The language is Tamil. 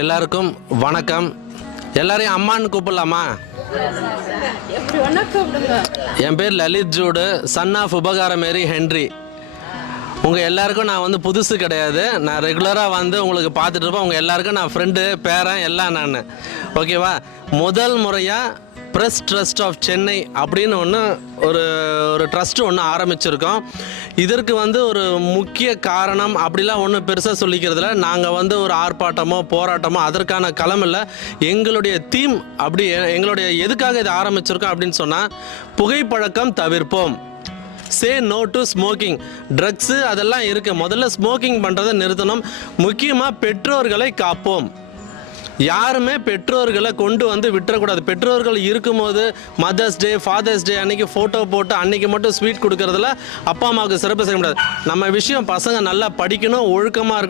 எல்லாருக்கும் வணக்கம். எல்லாரையும் அம்மான்னு கூப்பிடலாமா? என் பேர் Lalith Jude, son of Upakaramary Henry. உங்கள் எல்லாருக்கும் நான் வந்து புதுசு கிடையாது. நான் ரெகுலராக வந்து உங்களுக்கு பார்த்துட்டு இருப்பேன். உங்கள் எல்லாருக்கும் நான் ஃப்ரெண்டு, பேரன் எல்லாம் நான். ஓகேவா? முதல் முறையாக ப்ரெஸ் ட்ரஸ்ட் ஆஃப் சென்னை அப்படின்னு ஒரு ட்ரஸ்ட்டு ஒன்று ஆரம்பிச்சிருக்கோம். இதற்கு வந்து ஒரு முக்கிய காரணம் அப்படிலாம் ஒன்றும் பெருசாக சொல்லிக்கிறதுல, நாங்கள் வந்து ஒரு ஆர்ப்பாட்டமோ போராட்டமோ அதற்கான களம் இல்லை. எங்களுடைய தீம் அப்படி, எங்களுடைய எதுக்காக இதை ஆரம்பிச்சிருக்கோம் அப்படின்னு சொன்னால், புகைப்பழக்கம் தவிர்ப்போம். Say no to smoking. Drugs அதெல்லாம் இருக்குது. முதல்ல ஸ்மோக்கிங் பண்ணுறதை நிறுத்தணும். முக்கியமாக பெற்றோர்களை காப்போம். யாருமே பெற்றோர்களை கொண்டு வந்து விட்டுறக்கூடாது. பெற்றோர்கள் இருக்கும்போது மதர்ஸ் டே, ஃபாதர்ஸ் டே அன்றைக்கி ஃபோட்டோ போட்டு அன்றைக்கி மட்டும் ஸ்வீட் கொடுக்கறதுல அப்பா அம்மாவுக்கு சிறப்பு செய்ய முடியாது. நம்ம விஷயம் பசங்க நல்லா படிக்கணும், ஒழுக்கமாக இருக்கணும்.